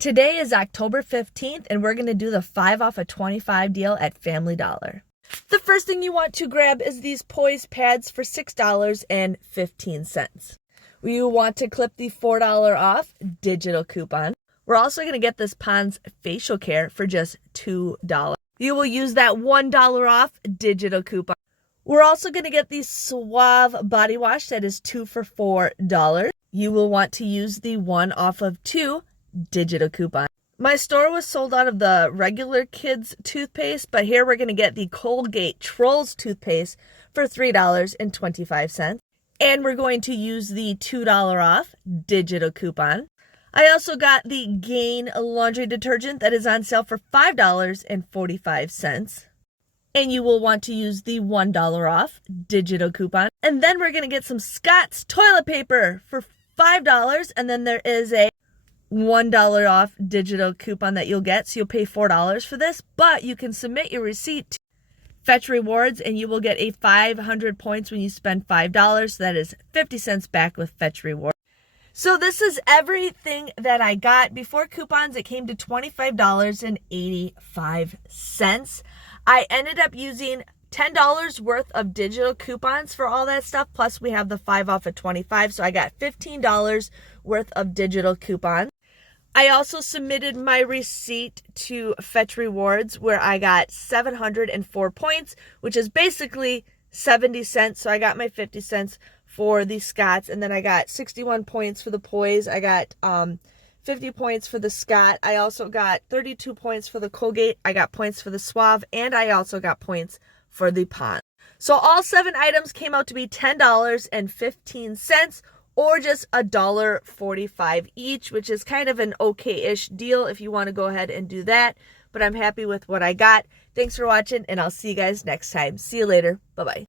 Today is October 15th, and we're going to do the 5 off of 25 deal at Family Dollar. The first thing you want to grab is these poise pads for $6.15. You want to clip the $4 off digital coupon. We're also going to get this Pond's facial care for just $2. You will use that $1 off digital coupon. We're also going to get the Suave body wash that is 2 for $4. You will want to use the 1 off of 2 digital coupon. My store was sold out of the regular kids toothpaste, but here we're going to get the Colgate Trolls toothpaste for $3.25. And we're going to use the $2 off digital coupon. I also got the Gain laundry detergent that is on sale for $5.45. And you will want to use the $1 off digital coupon. And then we're going to get some Scott's toilet paper for $5. And then there is a $1 off digital coupon that you'll get. So you'll pay $4 for this, but you can submit your receipt to Fetch Rewards and you will get a 500 points when you spend $5. So that is 50 cents back with Fetch Rewards. So this is everything that I got. Before coupons, it came to $25.85. I ended up using $10 worth of digital coupons for all that stuff. Plus we have the 5 off of 25. So I got $15 worth of digital coupons. I also submitted my receipt to Fetch Rewards where I got 704 points, which is basically 70 cents. So I got my 50 cents for the Scott's, and then I got 61 points for the Poise. I got 50 points for the Scott. I also got 32 points for the Colgate. I got points for the Suave, and I also got points for the Pond. So all 7 items came out to be $10.15 or just $1.45 each, which is kind of an okay-ish deal if you want to go ahead and do that. But I'm happy with what I got. Thanks for watching, and I'll see you guys next time. See you later. Bye-bye.